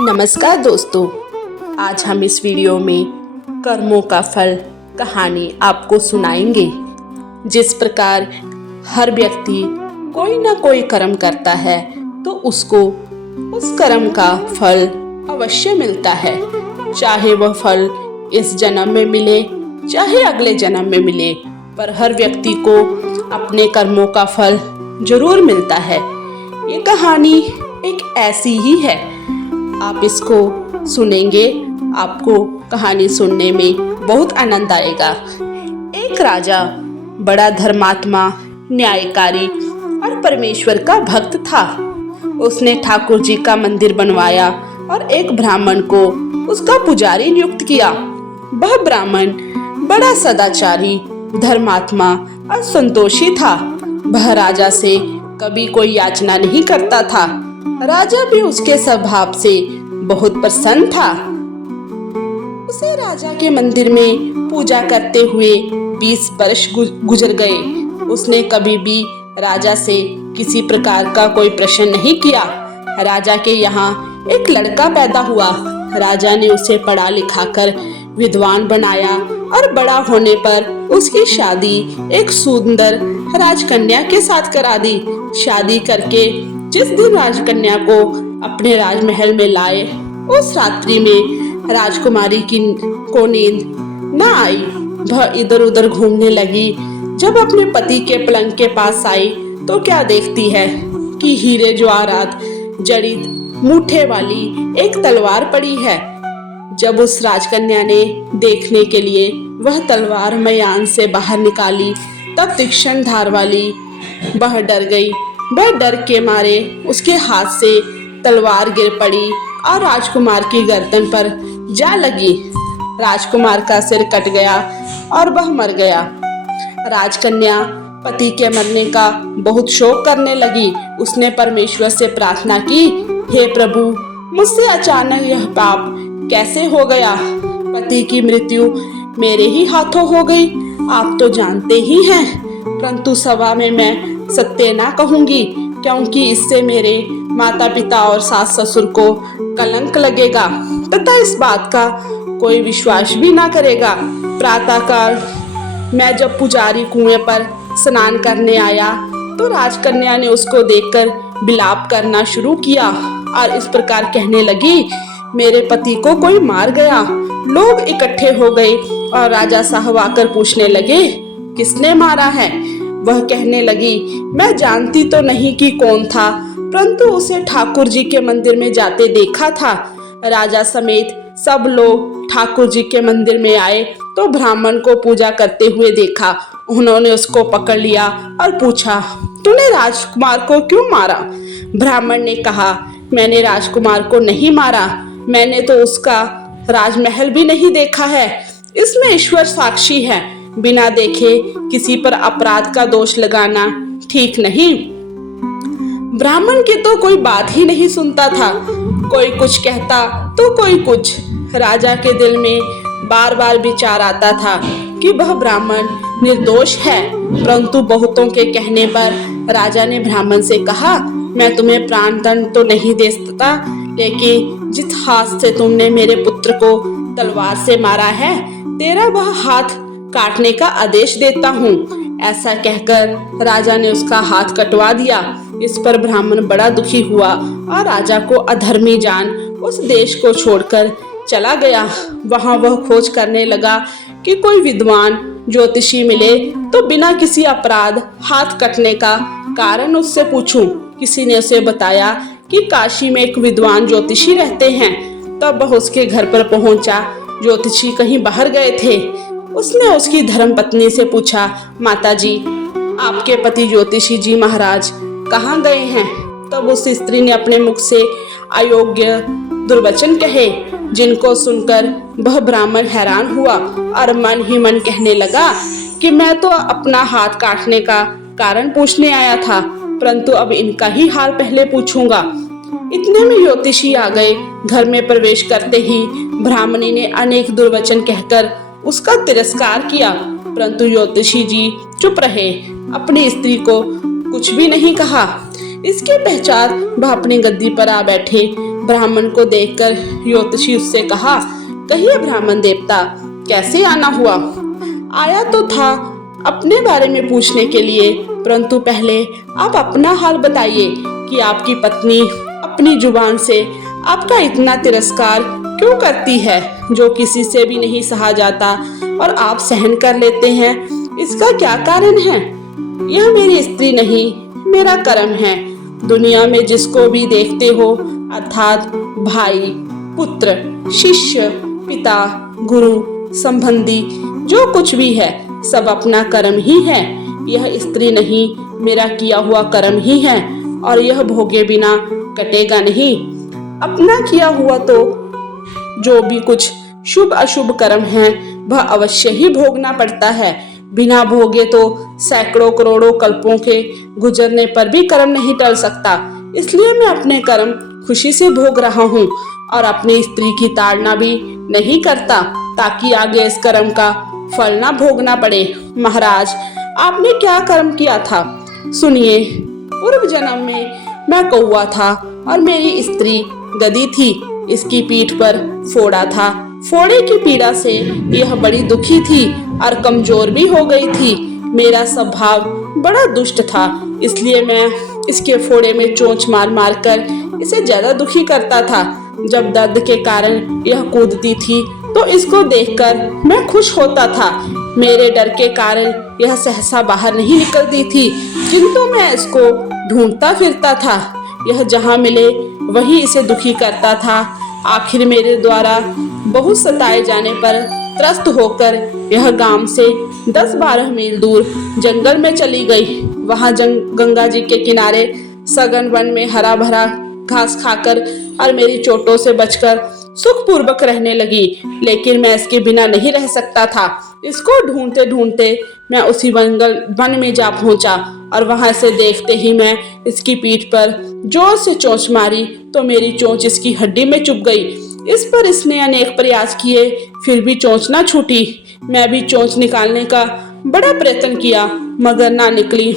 नमस्कार दोस्तों, आज हम इस वीडियो में कर्मों का फल कहानी आपको सुनाएंगे। जिस प्रकार हर व्यक्ति कोई ना कोई कर्म करता है तो उसको उस कर्म का फल अवश्य मिलता है, चाहे वह फल इस जन्म में मिले चाहे अगले जन्म में मिले, पर हर व्यक्ति को अपने कर्मों का फल जरूर मिलता है। ये कहानी एक ऐसी ही है, आप इसको सुनेंगे, आपको कहानी सुनने में बहुत आनंद आएगा। एक राजा बड़ा धर्मात्मा, न्यायकारी और परमेश्वर का भक्त था। उसने ठाकुर जी का मंदिर बनवाया और एक ब्राह्मण को उसका पुजारी नियुक्त किया। वह ब्राह्मण बड़ा सदाचारी, धर्मात्मा और संतोषी था। वह राजा से कभी कोई याचना नहीं करता था। राजा भी उसके स्वभाव से बहुत प्रसन्न था। उसे राजा के मंदिर में पूजा करते हुए 20 वर्ष गुजर गए। उसने कभी भी राजा से किसी प्रकार का कोई प्रश्न नहीं किया। राजा के यहाँ एक लड़का पैदा हुआ। राजा ने उसे पढ़ा लिखा कर विद्वान बनाया और बड़ा होने पर उसकी शादी एक सुंदर राजकन्या के साथ करा दी। शादी करके जिस दिन राजकन्या को अपने राजमहल में लाए, उस रात्रि में राजकुमारी को नींद न आई। वह इधर उधर घूमने लगी। जब अपने पति के पलंग के पास आई तो क्या देखती है कि हीरे जवाहरात जड़ित मूठे वाली एक तलवार पड़ी है। जब उस राजकन्या ने देखने के लिए वह तलवार मयान से बाहर निकाली, तब तीक्ष्ण धार वाली वह डर गई। वह डर के मारे उसके हाथ से तलवार गिर पड़ी और राजकुमार की गर्दन पर जा लगी। राजकुमार का सिर कट गया और वह मर गया। राजकन्या पति के मरने का बहुत शोक करने लगी। उसने परमेश्वर से प्रार्थना की, हे प्रभु, मुझसे अचानक यह पाप कैसे हो गया? पति की मृत्यु मेरे ही हाथों हो गई। आप तो जानते ही हैं, परंतु सभा में मैं सत्य ना कहूंगी, क्योंकि इससे मेरे माता पिता और सास ससुर को कलंक लगेगा तथा इस बात का कोई विश्वास भी ना करेगा। प्रातःकाल मैं जब पुजारी कुएं पर स्नान करने आया तो राजकन्या ने उसको देखकर विलाप करना शुरू किया और इस प्रकार कहने लगी, मेरे पति को कोई मार गया। लोग इकट्ठे हो गए और राजा साहब आकर पूछने लगे, किसने मारा है? वह कहने लगी, मैं जानती तो नहीं कि कौन था, परंतु उसे ठाकुर जी के मंदिर में जाते देखा था। राजा समेत सब लोग ठाकुर जी के मंदिर में आए तो ब्राह्मण को पूजा करते हुए देखा। उन्होंने उसको पकड़ लिया और पूछा, तूने राजकुमार को क्यों मारा? ब्राह्मण ने कहा, मैंने राजकुमार को नहीं मारा, मैंने तो उसका राजमहल भी नहीं देखा है। इसमें ईश्वर साक्षी है। बिना देखे किसी पर अपराध का दोष लगाना ठीक नहीं। ब्राह्मण की तो कोई बात ही नहीं सुनता था। कोई कुछ कहता तो कोई कुछ। राजा के दिल में बार बार विचार आता था कि वह ब्राह्मण निर्दोष है, परंतु बहुतों के कहने पर राजा ने ब्राह्मण से कहा, मैं तुम्हें प्राण दंड तो नहीं दे सकता, लेकिन जिस हाथ से तुमने मेरे पुत्र को तलवार से मारा है, तेरा वह हाथ काटने का आदेश देता हूँ। ऐसा कहकर राजा ने उसका हाथ कटवा दिया। इस पर ब्राह्मण बड़ा दुखी हुआ और राजा को अधर्मी जान उस देश को छोड़कर चला गया। वहाँ वह खोज करने लगा कि कोई विद्वान ज्योतिषी मिले तो बिना किसी अपराध हाथ कटने का कारण उससे पूछूं। किसी ने उसे बताया कि काशी में एक विद्वान ज्योतिषी रहते हैं। तब वह उसके घर पर पहुंचा। ज्योतिषी कहीं बाहर गए थे। उसने उसकी धर्मपत्नी से पूछा, माता जी, आपके पति ज्योतिषी जी महाराज कहाँ गए हैं? तब उस स्त्री ने अपने मुख से अयोग्य दुर्वचन कहे, जिनको सुनकर वह ब्राह्मण हैरान हुआ और मन ही मन कहने लगा कि मैं तो अपना हाथ काटने का कारण पूछने आया था, परंतु अब इनका ही हाल पहले पूछूंगा। इतने में ज्योतिषी आ गए। घर में प्रवेश करते ही ब्राह्मणी ने अनेक दुर्वचन कहकर उसका तिरस्कार किया, परंतु ज्योतिषी जी चुप रहे, अपनी स्त्री को कुछ भी नहीं कहा। इसके पश्चात वह अपनी गद्दी पर आ बैठे। ब्राह्मण को देखकर ज्योतिषी उससे कहा, कहिए ब्राह्मण देवता, कैसे आना हुआ? आया तो था अपने बारे में पूछने के लिए, परंतु पहले आप अपना हाल बताइए कि आपकी पत्नी अपनी जुबान से आपका इतना तिरस्कार क्यों करती है, जो किसी से भी नहीं सहा जाता और आप सहन कर लेते हैं। इसका क्या कारण है? यह मेरी स्त्री नहीं, मेरा कर्म है। दुनिया में जिसको भी देखते हो, अर्थात भाई, पुत्र, शिष्य, पिता, गुरु, संबंधी, जो कुछ भी है, सब अपना कर्म ही है। यह स्त्री नहीं, मेरा किया हुआ कर्म ही है और यह भोगे बिना कटेगा नहीं। अपना किया हुआ तो जो भी कुछ शुभ अशुभ कर्म है वह अवश्य ही भोगना पड़ता है। बिना भोगे तो सैकड़ों करोड़ों कल्पों के गुजरने पर भी कर्म नहीं टल सकता। इसलिए मैं अपने कर्म खुशी से भोग रहा हूँ और अपनी स्त्री की ताड़ना भी नहीं करता, ताकि आगे इस कर्म का फल ना भोगना पड़े। महाराज, आपने क्या कर्म किया था? सुनिए, पूर्व जन्म में मैं कौवा था और मेरी स्त्री गधी थी। इसकी पीठ पर फोड़ा था। फोड़े की पीड़ा से यह बड़ी दुखी थी और कमजोर भी हो गई थी। मेरा स्वभाव बड़ा दुष्ट था, इसलिए मैं इसके फोड़े में चोंच मार मार कर इसे ज्यादा दुखी करता था। जब दर्द के कारण यह कूदती थी तो इसको देखकर मैं खुश होता था। मेरे डर के कारण यह सहसा बाहर नहीं निकलती थी, किंतु मैं इसको ढूंढता फिरता था। यह जहाँ मिले वही इसे दुखी करता था। आखिर मेरे द्वारा बहुत सताए जाने पर त्रस्त होकर यह गांव से 10-12 मील दूर जंगल में चली गई। वहां गंगा जी के किनारे सघन वन में हरा भरा घास खाकर और मेरी चोटों से बचकर सुखपूर्वक रहने लगी। लेकिन मैं इसके बिना नहीं रह सकता था। इसको ढूंढते ढूंढते मैं उसी वन में जा पहुंचा और वहां से देखते ही मैं इसकी पीठ पर जोर से चोंच मारी तो मेरी चोंच इसकी हड्डी में चुभ गई। इस पर इसने अनेक प्रयास किए, फिर भी चोंच ना छूटी। मैं भी चोंच निकालने का बड़ा प्रयत्न किया, मगर ना निकली।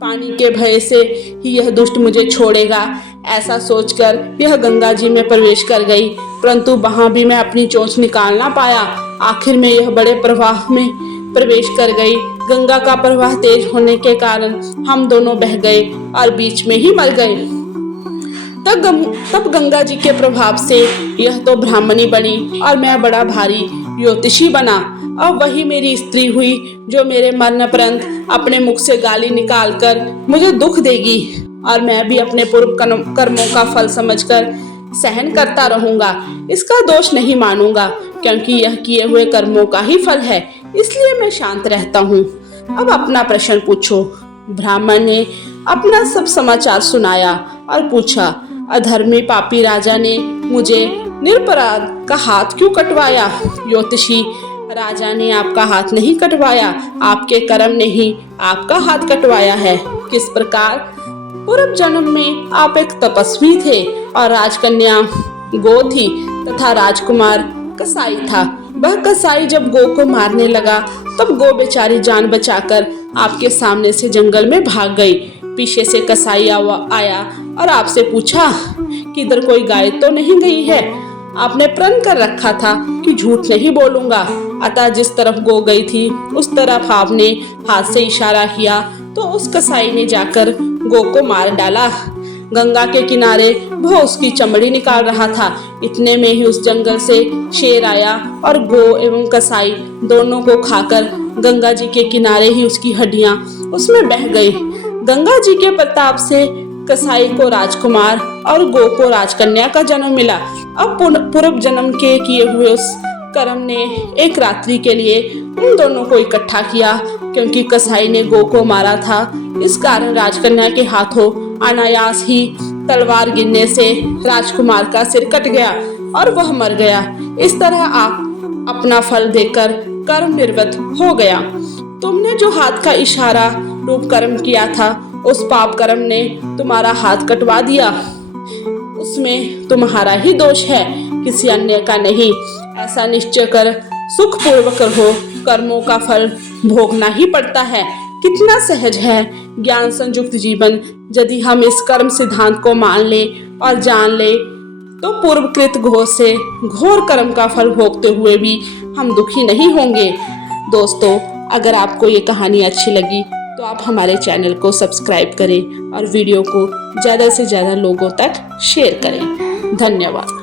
पानी के भय से ही यह दुष्ट मुझे छोड़ेगा, ऐसा सोचकर यह गंगा जी में प्रवेश कर गई, परंतु वहां भी मैं अपनी चोंच निकाल ना पाया। आखिर में यह बड़े प्रवाह में प्रवेश कर गई। गंगा का प्रवाह तेज होने के कारण हम दोनों बह गए और बीच में ही मर गए। तब गंगा जी के प्रभाव से यह तो ब्राह्मणी बनी और मैं बड़ा भारी ज्योतिषी बना। अब वही मेरी स्त्री हुई जो मेरे मरणोपरांत अपने मुख से गाली निकालकर मुझे दुख देगी और मैं भी अपने पूर्व कर्मों का फल समझकर सहन करता रहूंगा। इसका दोष नहीं मानूंगा, क्योंकि यह किए हुए कर्मों का ही फल है, इसलिए मैं शांत रहता हूँ। अब अपना प्रश्न पूछो। ब्राह्मण ने अपना सब समाचार सुनाया और पूछा, अधर्मी पापी राजा ने मुझे निरपराध का हाथ क्यों कटवाया? ज्योतिषी, राजा ने आपका हाथ नहीं कटवाया, आपके कर्म ने ही आपका हाथ कटवाया है। किस प्रकार? पूर्व जन्म में आप एक तपस्वी थे और राजकन्या गो थी तथा राजकुमार कसाई था। वह कसाई जब गो को मारने लगा तब गो बेचारी जान बचाकर आपके सामने से जंगल में भाग गई। पीछे से कसाई आया और आपसे पूछा कि इधर कोई गाय तो नहीं गई है? आपने प्रण कर रखा था कि झूठ नहीं बोलूंगा, अतः जिस तरफ गो गई थी उस तरफ आपने हाथ से इशारा किया तो उस कसाई ने जाकर गो को मार डाला। गंगा के किनारे वह उसकी चमड़ी निकाल रहा था। इतने में ही उस जंगल से शेर आया और गो एवं कसाई दोनों को खाकर गंगा जी के किनारे ही उसकी हड्डियां उसमें बह गई। गंगा जी के प्रताप से कसाई को राजकुमार और गो को राजकन्या का जन्म मिला। अब पूर्व जन्म के किए हुए उस कर्म ने एक रात्रि के लिए उन दोनों को इकट्ठा किया। क्योंकि कसाई ने गो को मारा था, इस कारण राजकन्या के हाथों अनायास ही तलवार गिरने से राजकुमार का सिर कट गया और वह मर गया। इस तरह आप अपना फल देकर कर्म निर्वृत्त हो गया। तुमने जो हाथ का इशारा रूप कर्म किया था, उस पाप कर्म ने तुम्हारा हाथ कटवा दिया। उसमें तुम्हारा ही दोष है, किसी अन्य का नहीं। ऐसा निश्चय कर सुख पूर्वक रहो, कर्मों का फल भोगना ही पड़ता है। कितना सहज है ज्ञान संयुक्त जीवन, यदि हम इस कर्म सिद्धांत को मान ले और जान ले तो पूर्वकृत घोर से घोर कर्म का फल भोगते हुए भी हम दुखी नहीं होंगे। दोस्तों, अगर आपको ये कहानी अच्छी लगी तो आप हमारे चैनल को सब्सक्राइब करें और वीडियो को ज़्यादा से ज़्यादा लोगों तक शेयर करें। धन्यवाद।